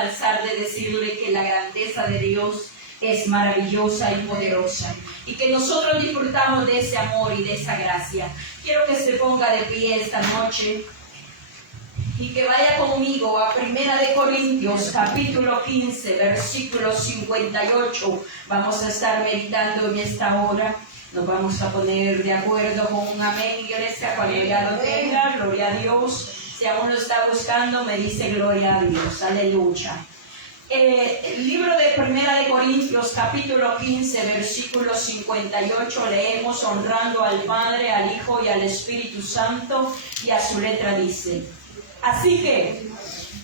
cansar de decirle que la grandeza de Dios es maravillosa y poderosa, y que nosotros disfrutamos de ese amor y de esa gracia. Quiero que se ponga de pie esta noche y que vaya conmigo a 1 Corintios capítulo 15, versículo 58. Vamos a estar meditando en esta hora. Nos vamos a poner de acuerdo con un amén, iglesia, cuando ya lo tenga. Gloria a Dios. Si aún lo está buscando, me dice gloria a Dios. Aleluya. El libro de 1 Corintios capítulo 15, versículo 58, leemos: honrando al Padre, al Hijo y al Espíritu Santo, y a su letra dice: así que,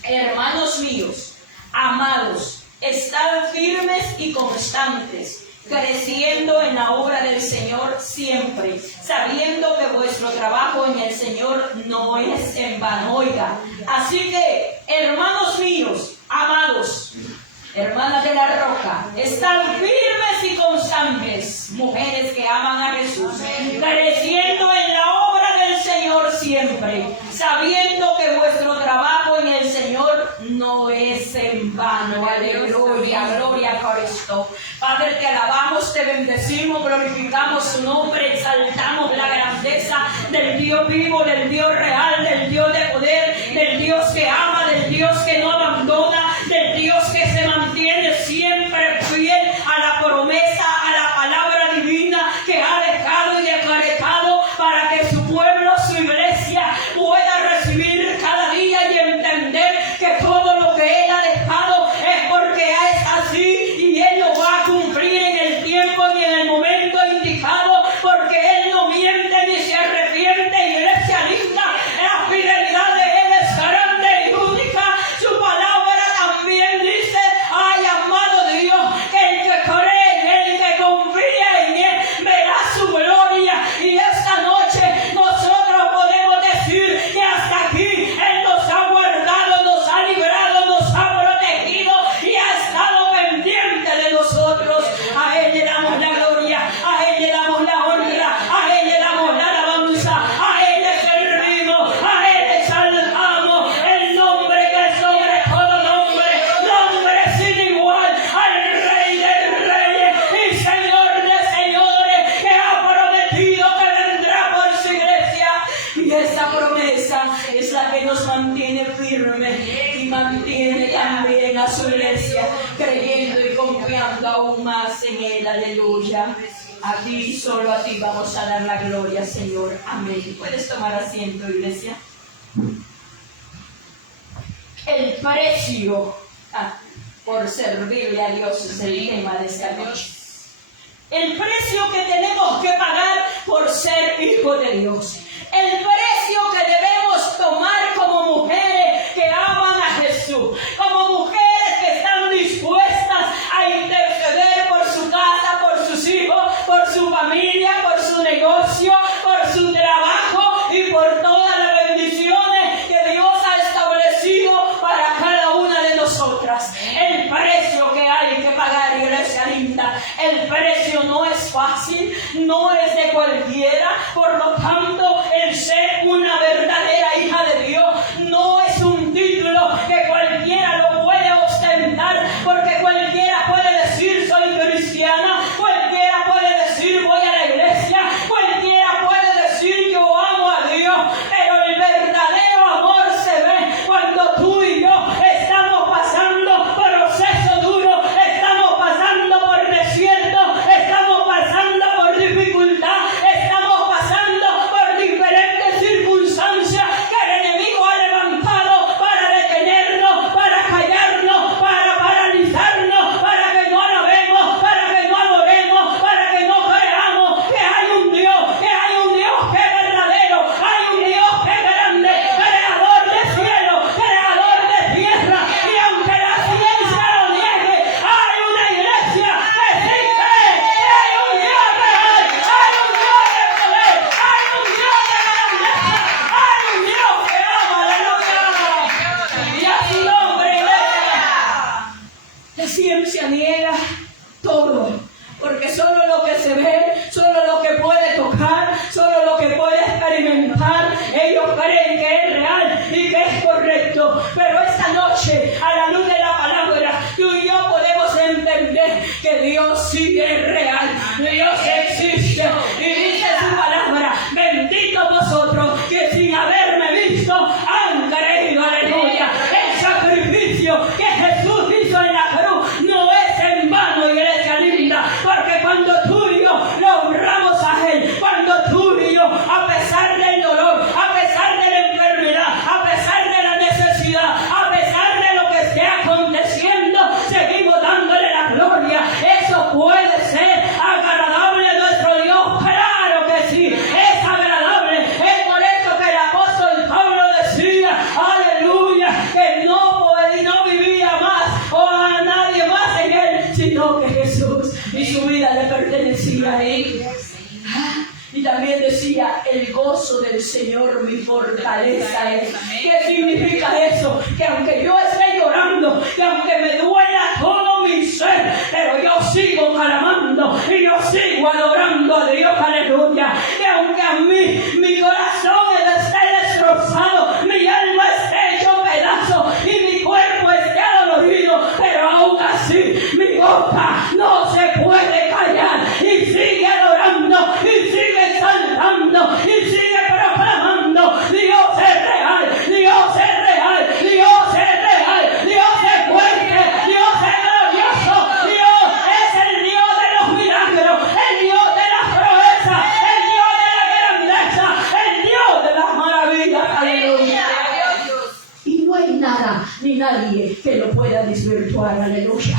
hermanos míos, amados, estad firmes y constantes, creciendo en la obra del Señor siempre, sabiendo que vuestro trabajo en el Señor no es en vano. Oiga, así que, hermanos míos, amados, hermanas de la roca, están firmes y constantes, mujeres que aman a Jesús, creciendo en la obra del Señor siempre, sabiendo que vuestro trabajo en el Señor no es en vano. Aleluya, gloria a Cristo. Padre, te alabamos, te bendecimos, glorificamos su nombre, exaltamos la grandeza del Dios vivo, del Dios real, del Dios de poder, del Dios que ama, del Dios que no abandona, del Dios que se mantiene siempre fiel a la promesa, a la palabra divina que ha dejado y declarado para que su pueblo, su iglesia, pueda recibir cada día y entender que todo lo que Él ha dejado es porque es así y Él lo va a cumplir en el tiempo y en el momento indicado, porque Él no miente ni se arrepiente. Iglesia linda, la fidelidad de Él es grande y única. Su palabra también dice: ay, amado Dios, que el que cree en Él, que confía en Él, verá su gloria. Y esta noche nosotros podemos decir que hasta aquí Él nos ha guardado, nos ha librado, nos ha protegido y ha estado pendiente de nosotros. A Él le damos la gloria, a Él le damos la honra, a Él le damos la alabanza, a Él le servimos, a Él le exaltamos el nombre que es sobre todo nombre, nombre sin igual, al Rey de Reyes y Señor de Señores, que ha prometido que vendrá por su iglesia. Y esa promesa es la que nos mantiene firme y mantiene también a su iglesia creyendo y confiando aún más en Él. Aleluya. A ti, solo a ti vamos a dar la gloria, Señor. Amén. Puedes tomar asiento, iglesia. El precio por servirle a Dios es el tema de esta noche. El precio que tenemos que pagar por ser hijos de Dios. El precio que debemos tomar como mujeres que aman a Jesús. Como mujeres que están dispuestas a interceder por su casa, por sus hijos, por su familia, por su negocio, por su trabajo y por todas las bendiciones que Dios ha establecido para cada una de nosotras. El precio que hay que pagar, iglesia linda, el precio no es fácil, no es de cualquiera. Por lo tanto, el ser una verdadera hija de Dios no es un título que cualquiera lo puede ostentar, porque cualquiera puede decir soy cristiana, cualquiera puede decir voy a la iglesia, cualquiera puede decir yo amo a Dios, pero el verdadero amor se ve cuando tú y yo estamos pasando proceso duro, estamos pasando por desierto, estamos pasando por dificultad, estamos pasando por diferentes circunstancias. sí es real, Dios existe y dice su palabra, bendito vosotros que sin haberme visto han creído, aleluya. El sacrificio que Jesús hizo en la cruz no es en vano, iglesia linda, porque cuando tú y yo lo honramos a Él, cuando tú y yo, a pesar del dolor, a pesar de la enfermedad, a pesar de la necesidad, a pesar de lo que esté aconteciendo, seguimos dándole la gloria. Eso puede ser agradable a nuestro Dios, claro que sí, es agradable. Es por eso que el apóstol Pablo decía, aleluya, que no vivía más o a nadie más en él, sino que Jesús, y su vida le pertenecía a él. Y también decía, el gozo del Señor mi fortaleza es. ¿Qué significa eso? Que aunque yo esté llorando, que aunque me duela todo mi ser, pero yo sigo clamando y yo sigo adorando a Dios, aleluya. Que aunque a mí mi corazón esté destrozado, mi alma esté hecho pedazo y mi cuerpo esté adolorido, pero aún así mi boca no se puede callar y sigue adorando y sigue exaltando y sigue proclamando, Dios es real, Dios es real, Dios es real, Dios es fuerte, Dios es glorioso, Dios es el Dios de los milagros, el Dios de las proezas, el Dios de la grandeza, el Dios de las maravillas, aleluya. Y no hay nada ni nadie que lo pueda desvirtuar, aleluya.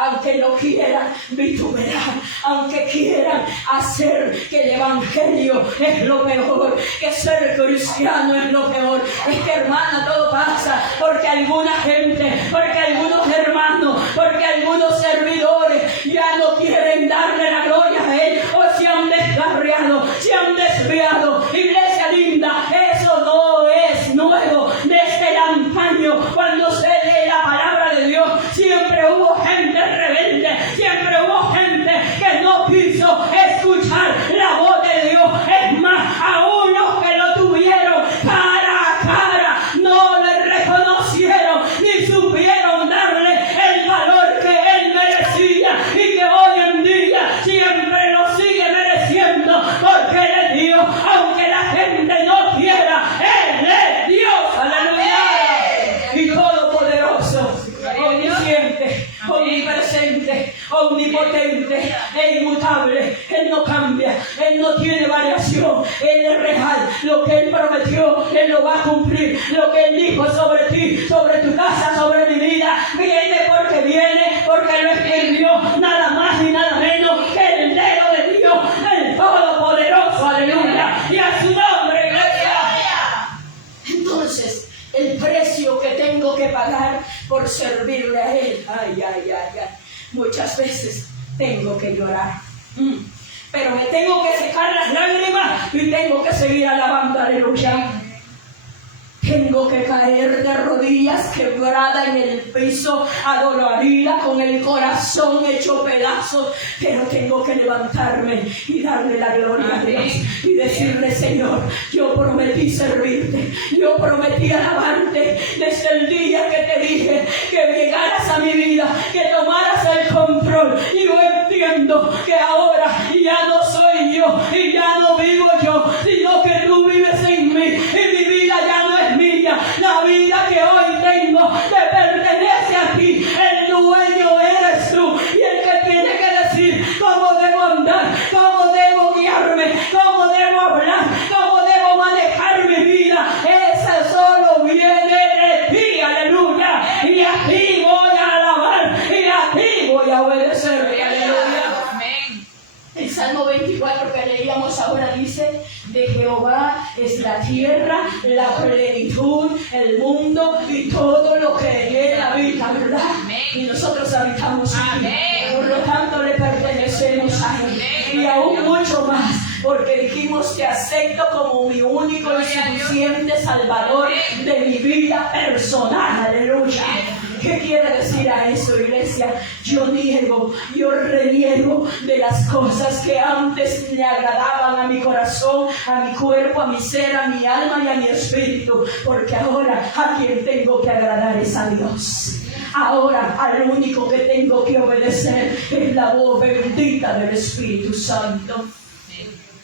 Aunque no quieran vituperar, aunque quieran hacer que el evangelio es lo peor, que ser cristiano es lo peor. Es que, hermana, todo pasa porque alguna gente, porque algunos hermanos, porque algunos servidores ya no quieren darle la gloria a Él, o se han descarriado, se han desviado. Iglesia linda, eso no es nuevo. Desde el antaño, cuando se lee la palabra de Dios, siempre hubo gente rebelde, siempre hubo gente que no quiso escuchar la voz de Dios. Es más, a unos que lo tuvieron cara a cara, no le reconocieron ni supieron darle el valor que Él merecía y que hoy en día siempre lo sigue mereciendo, porque Él es Dios, aunque la gente no quiera, Él es Dios, aleluya, y todopoderoso, omnisciente, omnipresente, omnipotente e inmutable. Él no cambia, Él no tiene variación, Él es real. Lo que Él prometió, Él lo va a cumplir. Lo que Él dijo sobre ti, sobre tu casa, sobre mi vida, viene, porque lo escribió nada más y nada menos que el dedo de Dios, el Todopoderoso, aleluya, y a su nombre, iglesia. Entonces, el precio que tengo que pagar por servirle a Él, muchas veces tengo que llorar, pero me tengo que secar las lágrimas y tengo que seguir alabando, aleluya. Tengo que caer de rodillas, quebrada en el piso, adolorida, con el corazón hecho pedazos, pero tengo que levantarme y darle la gloria a Dios y decirle: Señor, yo prometí servirte, yo prometí alabarte desde el día que te dije que llegaras a mi vida, que tomaras el control. Y yo entiendo que ahora ya no soy yo y ya no vivo yo, sino que tú vives en mí, y mi vida ya no es mía. La vida que hoy tengo te pertenece a ti. El dueño eres tú, y el que tiene que decir cómo debo andar, cómo debo guiarme, cómo debo hablar, cómo debo manejar mi vida, ese solo viene de ti, aleluya. Y a ti voy a alabar y a ti voy a obedecer, aleluya. El Salmo 24 que leíamos ahora dice: de Jehová es la tierra, la plenitud, el mundo y todo lo que en él habita, ¿verdad? Y nosotros habitamos aquí, por lo tanto le pertenecemos a Él. Y aún mucho más, porque dijimos: te acepto como mi único y suficiente Salvador de mi vida personal, aleluya. ¿Qué quiere decir a eso, iglesia? Yo reniego de las cosas que antes le agradaban a mi corazón, a mi cuerpo, a mi ser, a mi alma y a mi espíritu, porque ahora a quien tengo que agradar es a Dios. ahora al único que tengo que obedecer es la voz bendita del Espíritu Santo.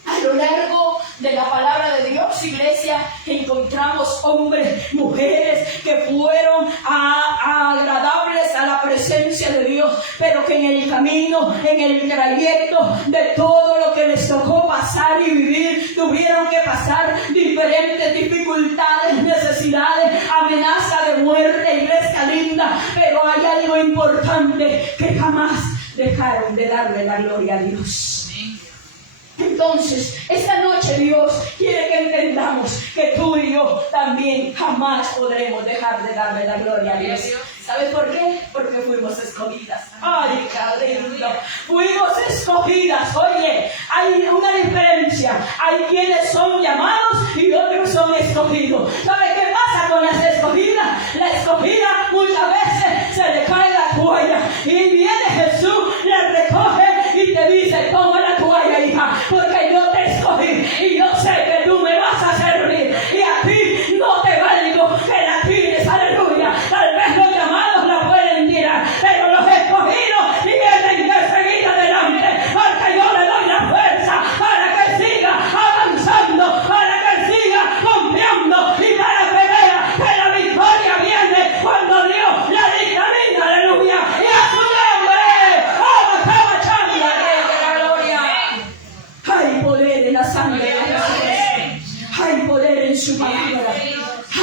A lo largo de la palabra de Dios, iglesia, encontramos hombres, mujeres que fueron agradables a la presencia de Dios, pero que en el camino, en el trayecto de todo lo que les tocó pasar y vivir, tuvieron que pasar diferentes dificultades, necesidades, amenaza de muerte, iglesia linda, pero hay algo importante, que jamás dejaron de darle la gloria a Dios. Entonces, esta noche Dios quiere que entendamos que tú y yo también jamás podremos dejar de darle la gloria a Dios. ¿Sabes por qué? Porque fuimos escogidas. ¡Ay, qué lindo! Fuimos escogidas. Oye, hay una diferencia. Hay quienes son llamados y otros son escogidos. ¿Sabes qué pasa con las escogidas? La escogida muchas veces se le cae la toalla y viene Jesús, la recoge y te dice: toma la toalla, hija, porque yo te escogí y yo sé que tú me vas a servir y a ti no te valgo que la tires. Aleluya. Tal vez los llamados la pueden tirar, pero los escogidos vienen de seguir adelante, porque yo le doy la fuerza para que siga avanzando, para que siga confiando y para que vea que la victoria viene cuando Dios la dictamina. Aleluya. Y a su nombre, hay poder en la sangre de Jesús. Hay poder en su palabra.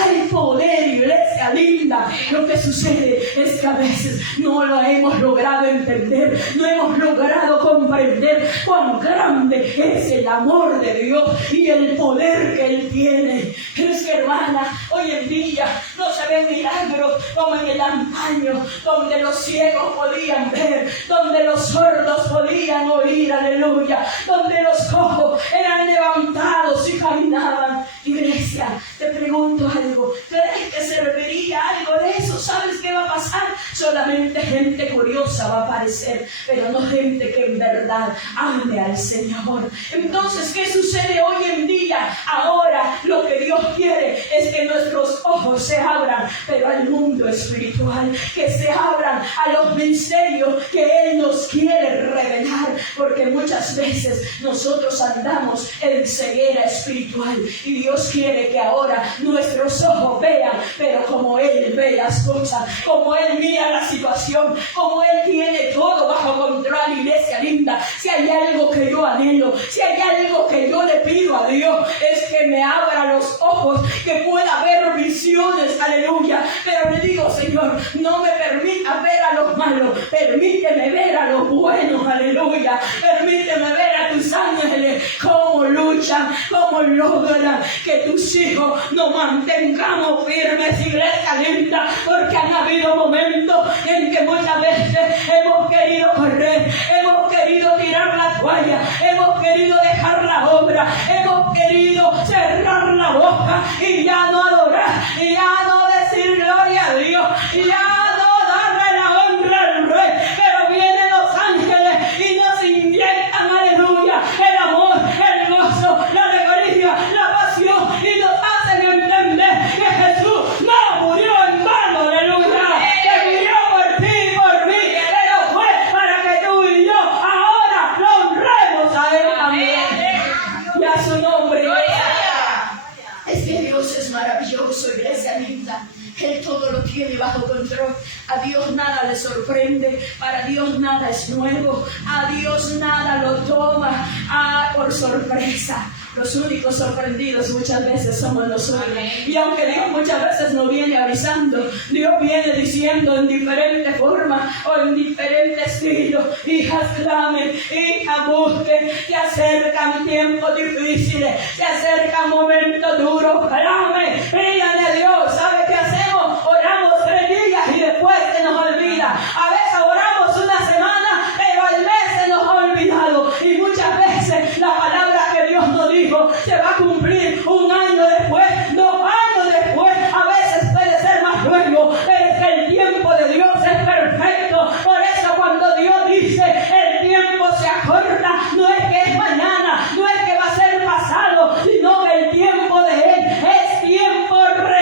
Hay poder, iglesia linda. Lo que sucede es que a veces no lo hemos logrado entender, no hemos logrado comprender cuán grande es el amor de Dios y el poder que Él tiene. Pero es que, hermana, hoy en día no se ven milagros como en el antaño, donde los ciegos podían ver, donde los sordos podían oír, aleluya, donde los cojos eran levantados y caminaban. Iglesia, te pregunto algo, ¿crees que serviría algo de eso? ¿Sabes qué va a pasar? Solamente gente curiosa va a aparecer, pero no gente que en verdad ame al Señor. Entonces, ¿qué sucede hoy en día? Ahora lo que Dios quiere es que nuestros ojos se abran, pero al mundo espiritual, que se abran a los misterios que Él nos quiere revelar, porque muchas veces nosotros andamos en ceguera espiritual y Dios quiere que ahora nuestros ojos vean, pero como Él ve las cosas, como Él mira la situación, como Él tiene todo bajo control. Iglesia linda, si hay algo que yo anhelo, si hay algo que yo le pido a Dios, es que me abra los ojos, que pueda ver visiones, aleluya. Pero le digo: Señor, no me permita ver a los malos, permíteme ver a los buenos, aleluya. Permíteme ver a tus ángeles, cómo luchan, cómo logran que tus hijos nos mantengamos firmes, iglesia linda, porque han habido momentos en que muchas veces hemos querido correr, hemos querido tirar la toalla, hemos querido dejar la obra, hemos querido cerrar la boca y ya no adorar, y ya no decir gloria a Dios, y ya no darle la honra al Rey. Pero vienen los ángeles y nos inyectan, aleluya, el amor, el gozo, la alegría, la pasión, y nos hacen entender que Jesús no murió en vano, aleluya, que murió por ti y por mí, pero fue para que tú y yo ahora lo honremos a Él también, y a su nombre. Es que Dios es maravilloso, iglesia linda. Él todo lo tiene bajo control. A Dios nada le sorprende, para Dios nada es nuevo, a Dios nada lo toma por sorpresa. Los únicos sorprendidos muchas veces somos nosotros. Y aunque Dios muchas veces nos viene avisando, Dios viene diciendo en diferentes formas o en diferentes estilos: hijas, clamen, hijas, busquen, se acercan tiempos difíciles, se acercan momentos duros, clamen, pídanle a Dios. ¿Sabe qué hacemos? Oramos 3 días y después se nos olvida. A veces oramos una semana, pero al mes se nos ha olvidado. Y muchas veces la palabra que Dios nos dijo se va a cumplir 1 año después, 2 años después, a veces puede ser más luego, pero es que el tiempo de Dios es perfecto. Por eso cuando Dios dice el tiempo se acorta, no es que es mañana, no es que va a ser pasado, sino que el tiempo de Él es tiempo real.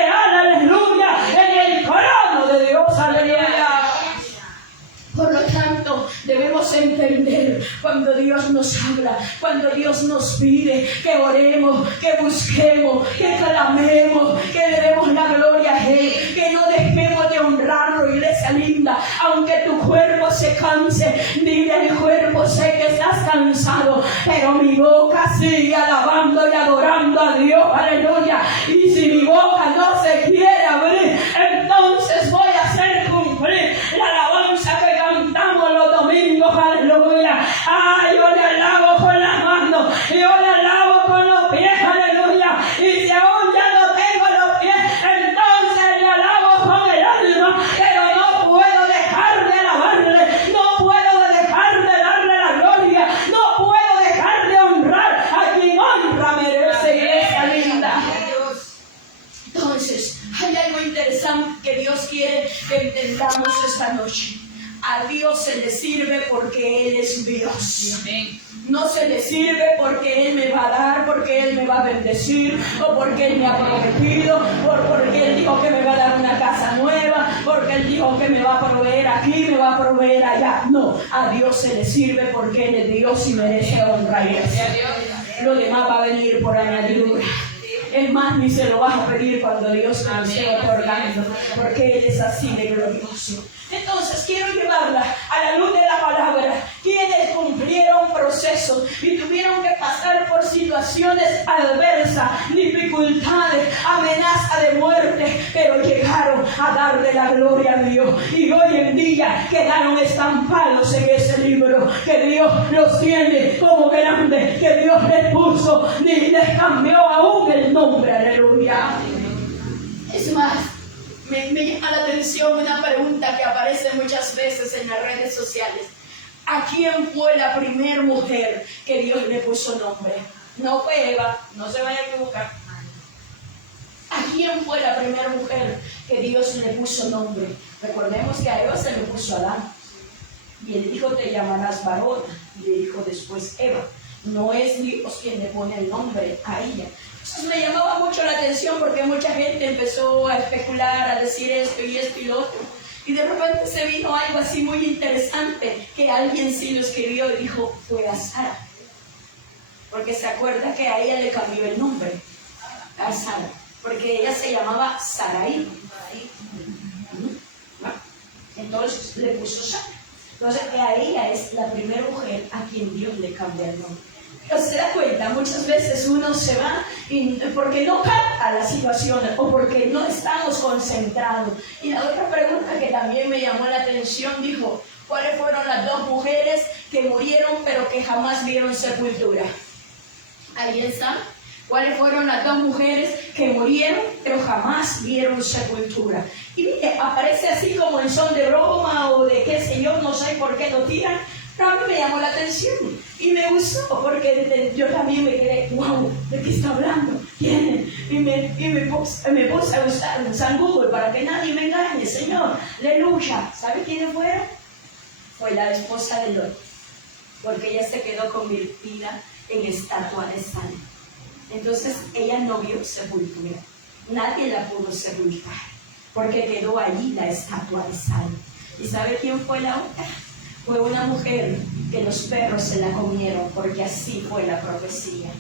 Debemos entender cuando Dios nos habla, cuando Dios nos pide que oremos, que busquemos, que clamemos, que le demos la gloria a Él, que no dejemos de honrarlo, iglesia linda. Aunque tu cuerpo se canse, dile al cuerpo: sé que estás cansado, pero mi boca sigue alabando y adorando a Dios, aleluya. Y si mi boca no se quiere abrir, entonces voy a hacer cumplir la alabanza que cantamos los domingos, aleluya. Ay, yo le alabo con las manos, yo le alabo con los pies, aleluya. Y si aún ya no tengo los pies, entonces le alabo con el alma, pero no puedo dejar de alabarle, no puedo dejar de darle la gloria, no puedo dejar de honrar a quien honra merece, iglesia linda. Entonces, hay algo interesante que Dios quiere que entendamos esta noche. A Dios se le sirve porque Él es Dios. No se le sirve porque Él me va a dar, porque Él me va a bendecir, o porque Él me ha prometido, porque Él dijo que me va a dar una casa nueva, porque Él dijo que me va a proveer aquí, me va a proveer allá. No, a Dios se le sirve porque Él es Dios y merece honra y gracia. Lo demás va a venir por añadidura. Es más, ni se lo vas a pedir cuando Dios te lo esté otorgando, porque Él es así de glorioso. Entonces quiero llevarla a la luz de la palabra. Quienes cumplieron procesos y tuvieron que pasar por situaciones adversas, dificultades, amenaza de muerte, pero llegaron a darle la gloria a Dios. Y hoy en día quedaron estampados en ese libro, que Dios los tiene como grandes, que Dios les puso y les cambió aún el nombre, aleluya. Es más, me llama la atención una pregunta que aparece muchas veces en las redes sociales. ¿A quién fue la primera mujer que Dios le puso nombre? No fue Eva, no se vaya a equivocar. ¿A quién fue la primera mujer que Dios le puso nombre? Recordemos que a Eva se le puso Adán. Y él dijo: te llamarás varona. Y le dijo después Eva. No es Dios quien le pone el nombre a ella. Entonces me llamaba mucho la atención porque mucha gente empezó a especular, a decir esto y lo otro. Y de repente se vino algo así muy interesante, que alguien sí lo escribió y dijo: fue a Sara. Porque se acuerda que a ella le cambió el nombre, a Sara, porque ella se llamaba Sarai. Entonces le puso Sara. Entonces a ella es la primera mujer a quien Dios le cambia el nombre. Pero se da cuenta, muchas veces uno se va porque no capta la situación o porque no estamos concentrados. Y la otra pregunta que también me llamó la atención dijo: ¿cuáles fueron las dos mujeres que murieron pero que jamás vieron sepultura? ¿Alguien sabe? ¿Cuáles fueron las dos mujeres que murieron pero jamás vieron sepultura? Y mire, aparece así como en son de broma o de qué sé yo, no sé por qué lo tiran. Pero a mí me llamó la atención y me gustó porque yo también me quedé: wow, ¿de qué está hablando? ¿Quién? Y me puse a usar en San Google para que nadie me engañe, Señor. Aleluya. ¿Sabe quiénes fueron? Fue la esposa de Lot, porque ella se quedó convertida en estatua de sal. Entonces ella no vio sepultura. Nadie la pudo sepultar porque quedó allí la estatua de sal. ¿Y sabe quién fue la otra? Fue una mujer que los perros se la comieron, porque así fue la profecía.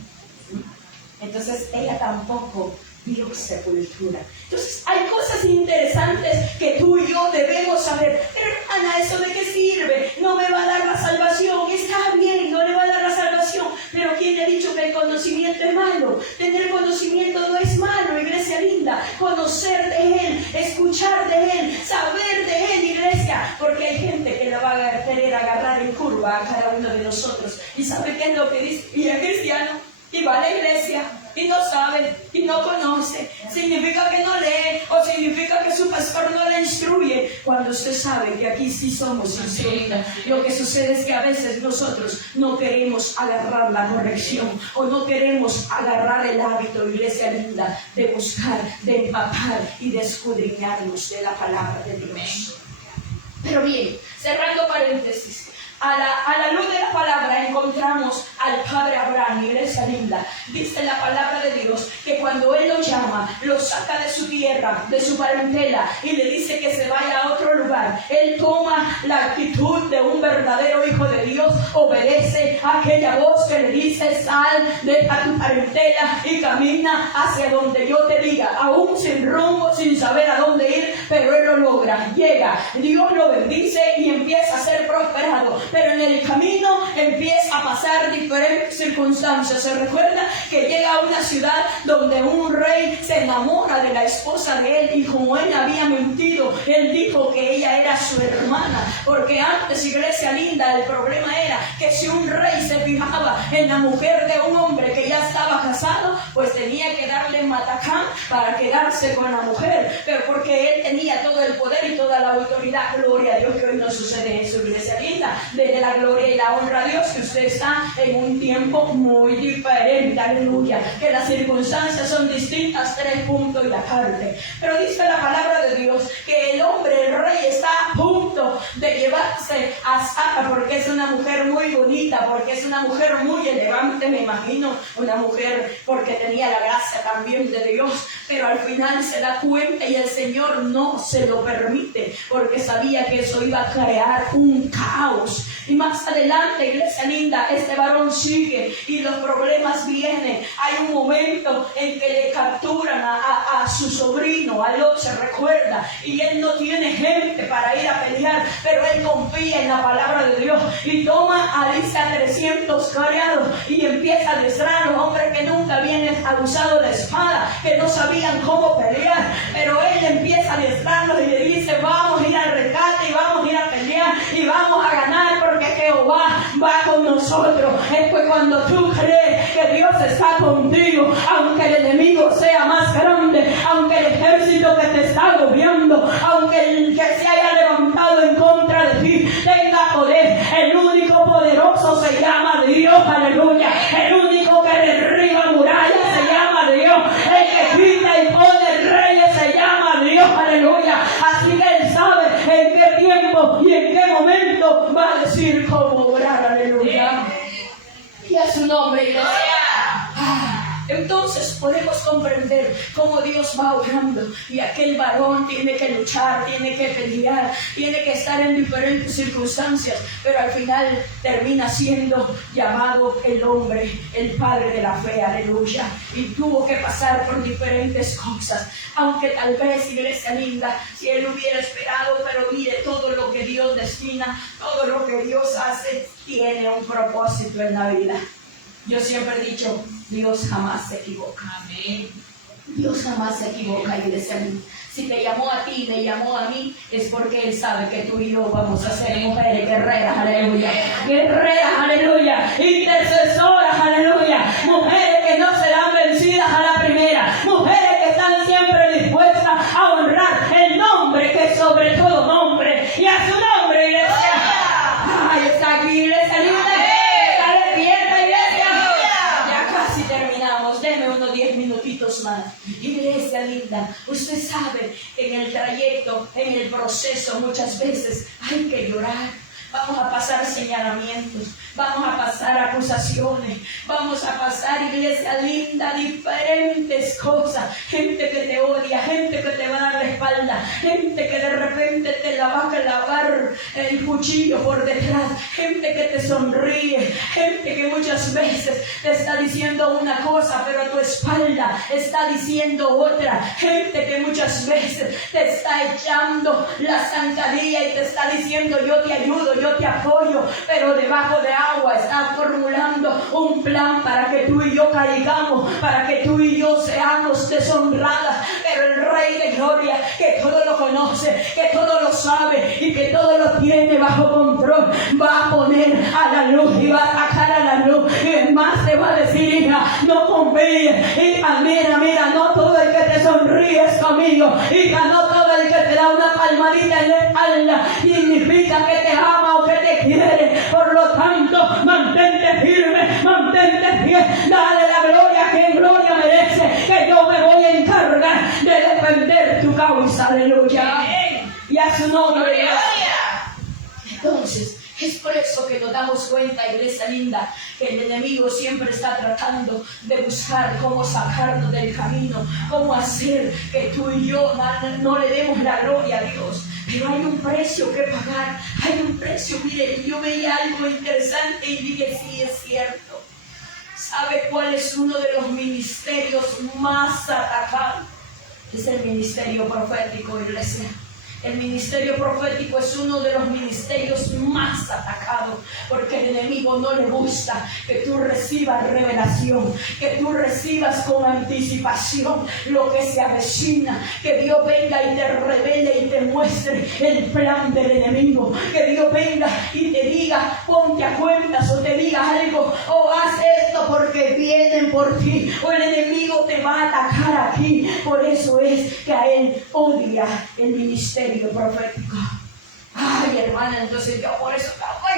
Entonces ella tampoco vio sepultura. Entonces hay cosas interesantes que tú y yo debemos saber. Pero hermana, ¿eso de qué sirve? No me va a dar la salvación. Está bien, no le va a dar la salvación. Pero ¿quién ha dicho que el conocimiento es malo? Tener conocimiento no es malo, iglesia linda. Conocer de Él, escuchar de Él, saber de Él, iglesia. Porque hay gente que la va a querer agarrar en curva a cada uno de nosotros. ¿Y sabe qué es lo que dice? Y es cristiano, y va a la iglesia, y no sabe, y no conoce. Significa que no lee, o significa que su pastor no le instruye, cuando usted sabe que aquí sí somos instruidos. Lo que sucede es que a veces nosotros no queremos agarrar la corrección, o no queremos agarrar el hábito, iglesia linda, de buscar, de empapar y de escudriñarnos de la palabra de Dios. Pero bien, cerrando paréntesis, a la luz de la palabra encontramos al padre Abraham, iglesia linda. Dice la palabra de Dios que cuando él lo llama, lo saca de su tierra, de su parentela, y le dice que se vaya a otro lugar. Él toma la actitud de un verdadero hijo de Dios, obedece a aquella voz que le dice: sal, deja tu parentela y camina hacia donde yo te diga, aún sin rumbo, sin saber a dónde ir, pero él lo logra, llega, Dios lo bendice y empieza a ser prosperado, pero en el camino empieza a pasar diferentes circunstancias. Se recuerda que llega a una ciudad donde un rey se enamora de la esposa de él, y como él había mentido, él dijo que ella era su hermana, porque antes, iglesia linda, el problema era que si un rey se fijaba en la mujer de un hombre que ya estaba casado, pues tenía que darle matacán para quedarse con la mujer, pero porque él tenía todo el poder y toda la autoridad. Gloria a Dios que hoy no sucede eso, iglesia linda. Denle la gloria y la honra a Dios que usted está en un tiempo muy diferente, aleluya, que las circunstancias son distintas, 3 puntos y la parte. Pero dice la palabra de Dios que el hombre, el rey, está a punto de llevarse a Sara, porque es una mujer muy bonita, porque es una mujer muy elegante, me imagino, una mujer porque tenía la gracia también de Dios, pero al final se da cuenta y el Señor no se lo permite, porque sabía que eso iba a crear un caos. Y más adelante, iglesia linda, este varón sigue y los problemas vienen. Hay un momento en que le capturan a su sobrino, a Lot, se recuerda, y él no tiene gente para ir a pelear, pero él confía en la palabra de Dios y toma a 300 criados y empieza a adestrar a los hombres que nunca habían usado la espada, que no sabían cómo pelear, pero él empieza a adestrarlos y le dice: vamos a ir al rescate y vamos a ir a pelear y vamos a ganar, porque Jehová va con nosotros. Es que cuando tú crees que Dios está contigo, aunque el enemigo sea más grande, aunque el ejército que te está gobernando, aunque el que se haya levantado en contra de ti tenga poder, el único poderoso se llama Dios, aleluya. El único que derriba murallas se llama Dios, el que quita y pone reyes se llama Dios, aleluya. Así que él sabe en qué tiempo y en qué momento va a decir cómo obrar, aleluya. Y a su nombre, iglesia. Entonces podemos comprender cómo Dios va obrando, y aquel varón tiene que luchar, tiene que pelear, tiene que estar en diferentes circunstancias, pero al final termina siendo llamado el hombre, el padre de la fe, aleluya. Y tuvo que pasar por diferentes cosas, aunque tal vez, iglesia linda, si él hubiera esperado, pero mire, todo lo que Dios destina, todo lo que Dios hace, tiene un propósito en la vida. Yo siempre he dicho, Dios jamás se equivoca. Amén. Dios jamás se equivoca, iglesia. Si te llamó a ti, me llamó a mí, es porque Él sabe que tú y yo vamos a ser mujeres guerreras, aleluya. Guerreras, aleluya. Intercesoras, aleluya. Mujeres que no serán vencidas a la primera. Mujeres que están siempre dispuestas a honrar el nombre que es sobre todo nombre. Y a su nombre, iglesia. Ay, está aquí, iglesia linda. Deme unos 10 minutitos más. Iglesia linda, usted sabe que en el trayecto, en el proceso, muchas veces hay que llorar. Vamos a pasar señalamientos, vamos a pasar acusaciones, vamos a pasar, iglesia linda, diferentes cosas. Gente que te odia, gente que te va a dar la espalda, gente que de repente te la va a clavar el cuchillo por detrás, gente que te sonríe, gente que muchas veces te está diciendo una cosa, pero a tu espalda está diciendo otra. Gente que muchas veces te está echando la zancadilla y te está diciendo: yo te ayudo, yo te apoyo, pero debajo de agua está formulando un plan para que tú y yo caigamos, para que tú y yo seamos deshonradas. Pero el Rey de Gloria, que todo lo conoce, que todo lo sabe y que todo lo tiene bajo control, va a poner a la luz y va a sacar a la luz. Y es más, te va a decir: hija, no confíes, hija, mira, no todo el que te sonríe es tu amigo, hija, no todo el que te da una palmadita en la espalda significa que te ama o que te quiere. Por lo tanto, mantente firme, mantente fiel, dale la gloria que en gloria merece, que yo me voy a encargar de defender tu causa, aleluya. Y a su nombre. Entonces, Es por eso que nos damos cuenta, iglesia linda, que el enemigo siempre está tratando de buscar cómo sacarnos del camino, cómo hacer que tú y yo no le demos la gloria a Dios. Pero hay un precio que pagar, hay un precio. Mire, yo veía algo interesante y dije, sí, es cierto. ¿Sabe cuál es uno de los ministerios más atacados? Es el ministerio profético, iglesia. El ministerio profético es uno de los ministerios más atacados, porque el enemigo no le gusta que tú recibas revelación, que tú recibas con anticipación lo que se avecina, que Dios venga y te revele y te muestre el plan del enemigo, que Dios venga y te diga, ponte a cuentas, o te diga algo, o haz esto porque vienen por ti, o el enemigo te va a atacar aquí. Por eso es que a él odia el ministerio profético. Ay, hermana, entonces yo por eso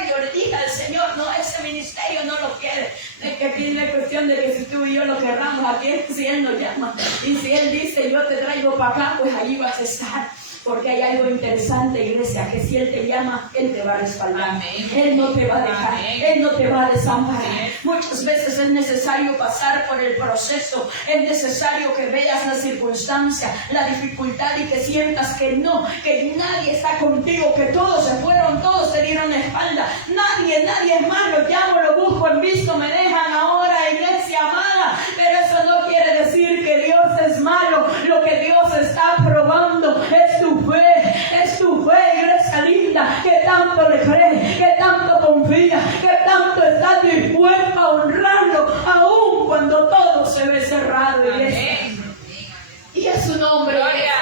yo le dije al Señor, no, ese ministerio no lo quiere. Es que aquí es la cuestión de que si tú y yo lo querramos, aquí si Él nos llama y si Él dice yo te traigo para acá, pues allí vas a estar. Porque hay algo interesante, iglesia, que si Él te llama, Él te va a respaldar. Amén. Él no te va a dejar. Amén. Él no te va a desamparar. Amén. Muchas veces es necesario pasar por el proceso, es necesario que veas la circunstancia, la dificultad y que sientas que no, que nadie está contigo, que todos se fueron, todos te dieron la espalda. Nadie es malo, llamo, lo busco, en visto, me dejan ahora, iglesia amada. Pero eso no quiere decir que Dios es malo. Lo que Dios está probando es tu fe, iglesia linda, que tanto le cree, que tanto confía, que tanto está dispuesta a honrarlo, aun cuando todo se ve cerrado, iglesia. Y es su nombre, gloria.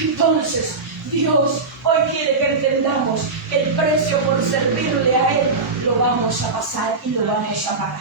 Entonces, Dios hoy quiere que entendamos que el precio por servirle a Él lo vamos a pasar y lo vamos a pagar.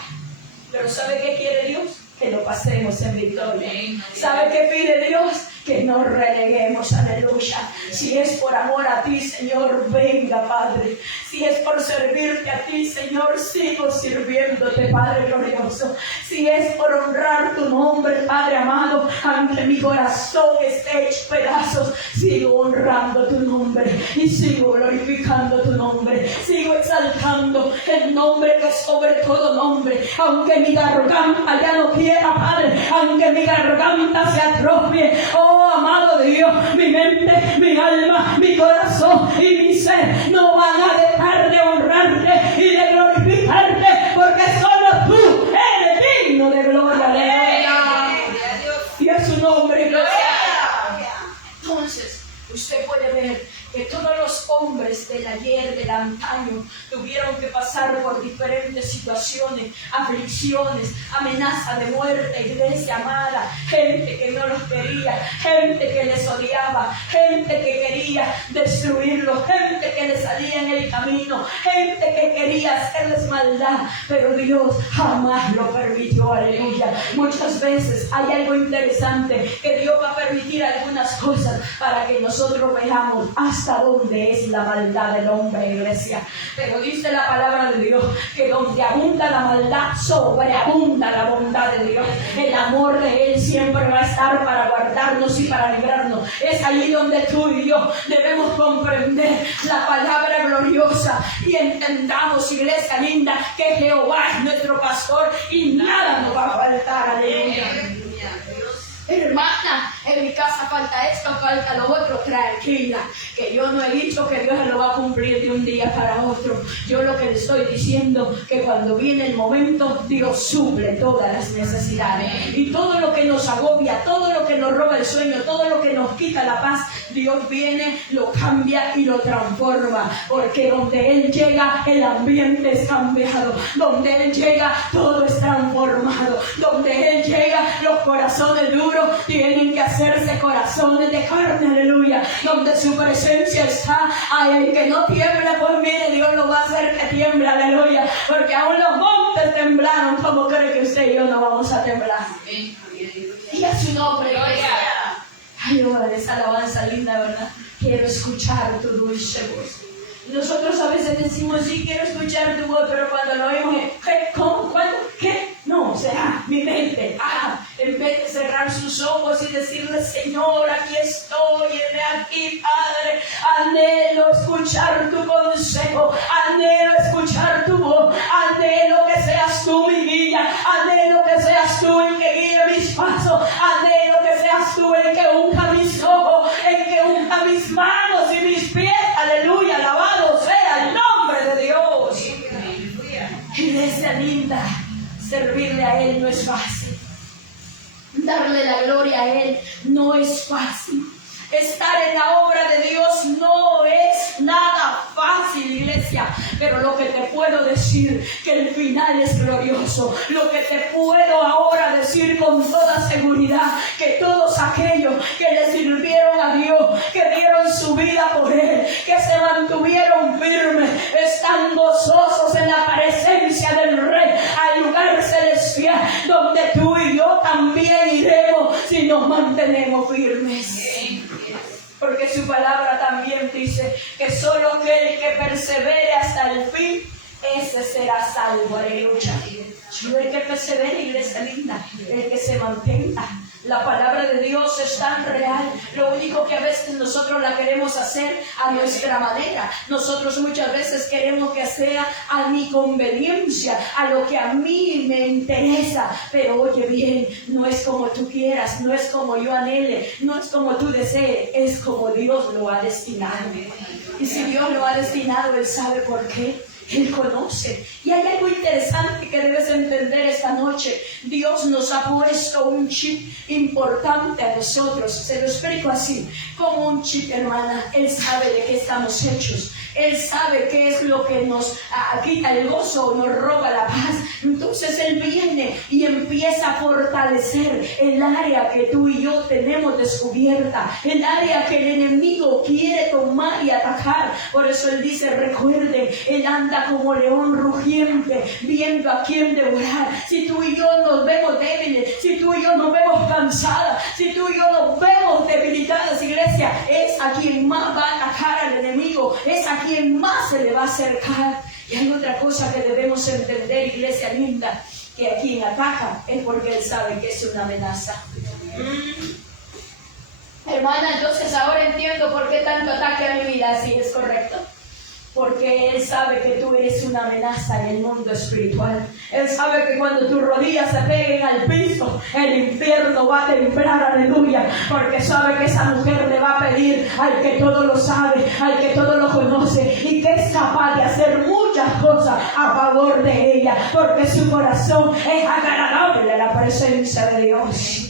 Pero ¿sabe qué quiere Dios? Que lo pasemos en victoria. ¿Sabe qué pide Dios? Que no reneguemos, aleluya. Si es por amor a ti, Señor, venga, Padre. Si es por servirte a ti, Señor, sigo sirviéndote, Padre glorioso. Si es por honrar tu nombre, Padre amado, aunque mi corazón esté hecho pedazos, sigo honrando tu nombre y sigo glorificando tu nombre. Sigo exaltando el nombre que es sobre todo nombre. Aunque mi garganta ya no quiera, Padre, aunque mi garganta se atrofie, oh amado Dios, mi mente, mi alma, mi corazón y mi ser no van a dejar de honrarte y de glorificarte, porque solo tú eres digno de gloria. Aleluya. Y a su nombre, gloria. Entonces, usted puede ver que todos los hombres del ayer, del antaño, tuvieron que pasar por diferentes situaciones, aflicciones, amenaza de muerte, iglesia amada, gente que no los quería, gente que les odiaba, gente que quería destruirlos, gente que les salía en el camino, gente que quería hacerles maldad, pero Dios jamás lo permitió, aleluya. Muchas veces hay algo interesante, que Dios va a permitir algunas cosas para que nosotros veamos hasta dónde es la maldad del hombre, iglesia. Pero dice la palabra de Dios que donde abunda la maldad, sobreabunda la bondad de Dios. El amor de Él siempre va a estar para guardarnos y para librarnos. Es allí donde tú y yo debemos comprender la palabra gloriosa y entendamos, iglesia linda, que Jehová es nuestro pastor y nada nos va a faltar. Aleluya. Hermana, en mi casa falta esto, falta lo otro, tranquila, que yo no he dicho que Dios lo va a cumplir de un día para otro. Yo lo que le estoy diciendo, que cuando viene el momento, Dios suple todas las necesidades. Y todo lo que nos agobia, todo lo que nos roba el sueño, todo lo que nos quita la paz, Dios viene, lo cambia y lo transforma. Porque donde Él llega, el ambiente es cambiado. Donde Él llega, todo es transformado. Donde Él llega, los corazones duros tienen que hacerse corazones de carne, aleluya. Donde su presencia está, ay, el que no tiembla, pues mire, Dios lo va a hacer que tiemble, aleluya. Porque aún los montes temblaron, ¿cómo cree que usted y yo no vamos a temblar? Y a su nombre, gloria. Ay, oh, esa alabanza linda, ¿verdad? Quiero escuchar tu dulce voz. Nosotros a veces decimos, sí, quiero escuchar tu voz, pero cuando lo oímos, ¿qué? ¿Cómo? ¿Cuándo? ¿Qué? No, o sea, mi mente, en vez de cerrar sus ojos y decirle, Señor, aquí estoy, aquí, Padre, anhelo escuchar tu consejo, anhelo es fácil. Darle la gloria a Él no es fácil. Estar en la obra de Dios no es nada fácil, iglesia. Pero lo que te puedo decir, que el final es glorioso. Lo que te puedo ahora decir con toda seguridad, que todos aquellos que le sirvieron a Dios, que dieron su vida por Él, que se mantuvieron firmes, están gozosos en la presencia del Rey, al lugar celestial, donde tú y yo también iremos si nos mantenemos firmes. Porque su palabra también dice que solo aquel que persevere hasta el fin, ese será salvo. Aleluya. El que persevere, iglesia linda, el que se mantenga. La palabra de Dios es tan real. Lo único que a veces nosotros la queremos hacer a nuestra manera. Nosotros muchas veces queremos que sea a mi conveniencia, a lo que a mí me interesa. Pero oye bien, no es como tú quieras, no es como yo anhele, no es como tú desees, es como Dios lo ha destinado. Y si Dios lo ha destinado, Él sabe por qué. Él conoce. Y hay algo interesante que debes entender esta noche. Dios nos ha puesto un chip importante a nosotros. Se lo explico así, como un chip, hermana. Él sabe de qué estamos hechos. Él sabe qué es lo que nos quita el gozo o nos roba la paz. Entonces Él viene y empieza a fortalecer el área que tú y yo tenemos descubierta, el área que el enemigo quiere tomar y atacar. Por eso Él dice, recuerden, Él anda como león rugiente, viendo a quién devorar. Si tú y yo nos vemos débiles, si tú y yo nos vemos cansadas, si tú y yo nos vemos debilitadas, iglesia, es a quien más va a atacar al enemigo, es a quien más se le va a acercar. Y hay otra cosa que debemos entender, iglesia linda, que a quien ataca es porque Él sabe que es una amenaza. Hermana, entonces ahora entiendo por qué tanto ataque a mi vida. Sí, es correcto. Porque Él sabe que tú eres una amenaza en el mundo espiritual. Él sabe que cuando tus rodillas se peguen al piso, el infierno va a temblar, aleluya. Porque sabe que esa mujer le va a pedir al que todo lo sabe, al que todo lo conoce, y que es capaz de hacer muchas cosas a favor de ella. Porque su corazón es agradable a la presencia de Dios.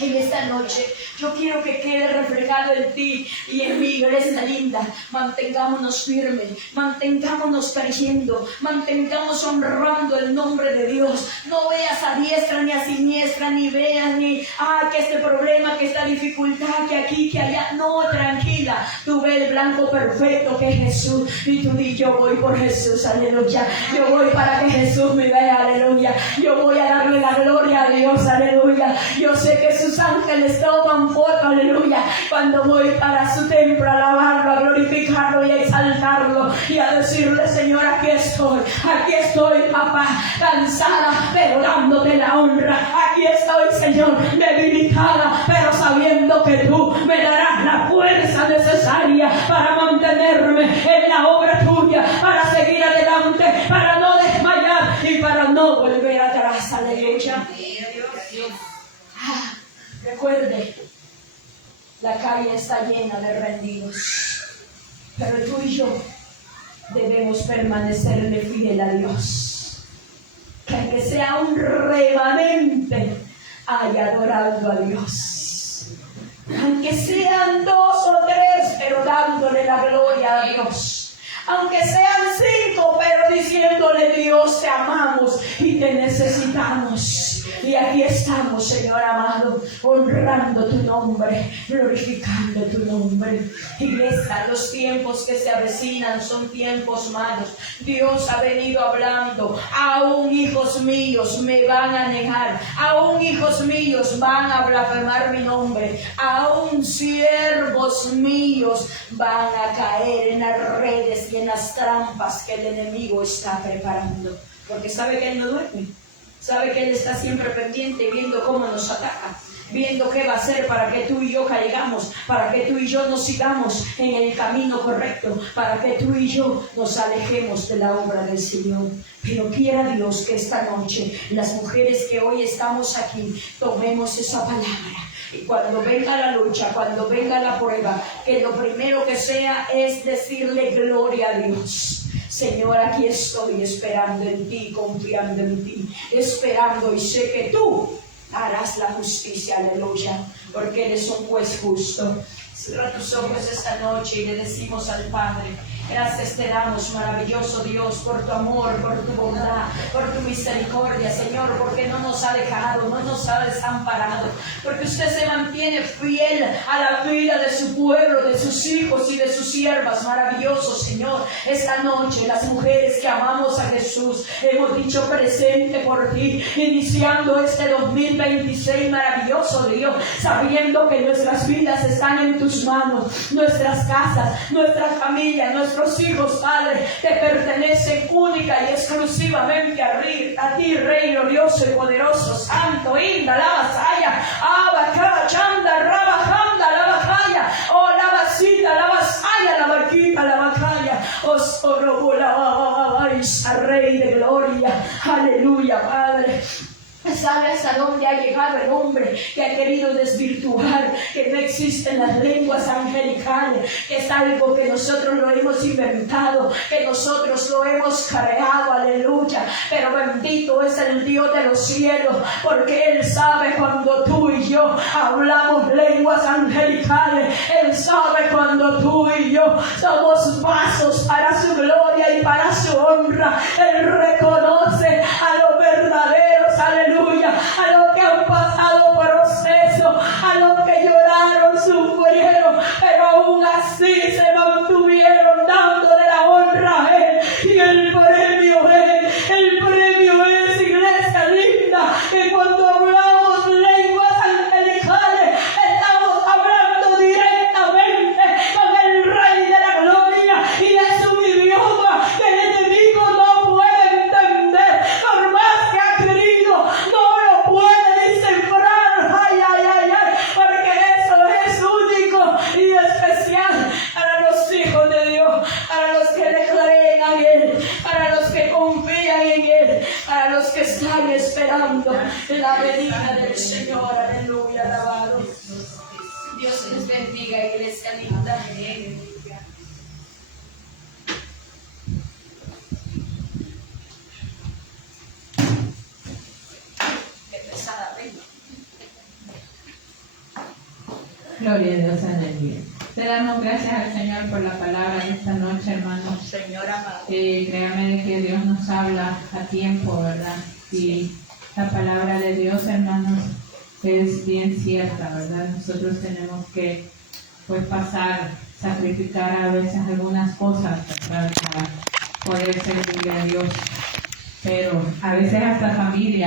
En esta noche yo quiero que quede reflejado en ti y en mi iglesia linda. Mantengámonos firmes, mantengámonos creyendo, mantengamos honrando el nombre de Dios. No veas a diestra ni a siniestra, ni veas ni que este problema, que esta dificultad, que aquí, que allá. No, tranquila, tú ves el blanco perfecto que es Jesús, y tú di, yo voy por Jesús, aleluya. Yo voy para que Jesús me vea, aleluya. Yo voy a darle la gloria a Dios, aleluya. Yo sé que sus ángeles toman foto, aleluya, cuando voy para su templo a alabarlo, a glorificarlo y a exaltarlo y a decirle, Señor, aquí estoy, papá, cansada, pero dándote la honra. Aquí estoy, Señor, debilitada, pero sabiendo que tú me darás la fuerza necesaria para mantenerme en la obra tuya, para seguir adelante, para no desmayar y para no volver atrás, aleluya. Recuerde, la calle está llena de rendidos, pero tú y yo debemos permanecerle fiel a Dios. Que aunque sea un remanente, haya adorando a Dios. Aunque sean 2 o 3, pero dándole la gloria a Dios. Aunque sean 5, pero diciéndole, Dios, te amamos y te necesitamos. Y aquí estamos, Señor amado, honrando tu nombre, glorificando tu nombre. Iglesia, los tiempos que se avecinan son tiempos malos. Dios ha venido hablando. Aún hijos míos me van a negar. Aún hijos míos van a blasfemar mi nombre. Aún siervos míos van a caer en las redes y en las trampas que el enemigo está preparando. Porque sabe que Él no duerme. Sabe que Él está siempre pendiente, viendo cómo nos ataca, viendo qué va a hacer para que tú y yo caigamos, para que tú y yo nos sigamos en el camino correcto, para que tú y yo nos alejemos de la obra del Señor. Pero quiera Dios que esta noche, las mujeres que hoy estamos aquí, tomemos esa palabra. Y cuando venga la lucha, cuando venga la prueba, que lo primero que sea es decirle gloria a Dios. Señor, aquí estoy esperando en ti, confiando en ti, esperando y sé que tú harás la justicia, aleluya, porque eres un juez justo. Cierra tus ojos esta noche y le decimos al Padre: gracias te damos, maravilloso Dios, por tu amor, por tu bondad, por tu misericordia, Señor, porque no nos ha dejado, no nos ha desamparado, porque usted se mantiene fiel a la vida de su pueblo, de sus hijos y de sus siervas. Maravilloso, Señor, esta noche las mujeres que amamos a Jesús hemos dicho presente por ti, iniciando este 2026, maravilloso Dios, sabiendo que nuestras vidas están en tus manos, nuestras casas, nuestras familias, nuestros hijos, Padre, te pertenecen única y exclusivamente a ti, Rey glorioso y poderoso, santo, inda, la vasalla, abaca, chanda, rabajanda, la vasalla, oh, la vasita, la vasalla, la vaquita, la vasalla, os orobo, la Rey de gloria, aleluya, Padre. ¿Sabe hasta dónde ha llegado el hombre que ha querido desvirtuar que no existen las lenguas angelicales? Que es algo que nosotros lo hemos inventado, que nosotros lo hemos creado, aleluya. Pero bendito es el Dios de los cielos, porque Él sabe cuando tú y yo hablamos lenguas angelicales. Él sabe cuando tú y yo somos vasos para su gloria y para su honra. Él reconoce a los verdaderos, aleluya, a los que han pasado proceso, a los que lloraron, sufrieron, pero aún así se mantuvieron dándole la honra a Él. Y el premio es, iglesia linda, que cuando hablamos lenguas angelicales, estamos hablando directamente con el Rey de la gloria, y es un idioma que el enemigo no puede entender, por más que ha querido, no lo puede descifrar, porque eso es único y especial para los hijos de Dios, para los que le creen a Él, para los que confían en Él, para los que están esperando la venida del Señor, aleluya, alabado. Dios les bendiga, iglesia linda. Gloria a Dios, aleluya. Te damos gracias al Señor por la palabra de esta noche, hermanos. Señor amado. Créame de que Dios nos habla a tiempo, ¿verdad? Y la palabra de Dios, hermanos, es bien cierta, ¿verdad? Nosotros tenemos que, pues, sacrificar a veces algunas cosas, ¿verdad? Para poder servirle a Dios. Pero a veces hasta familia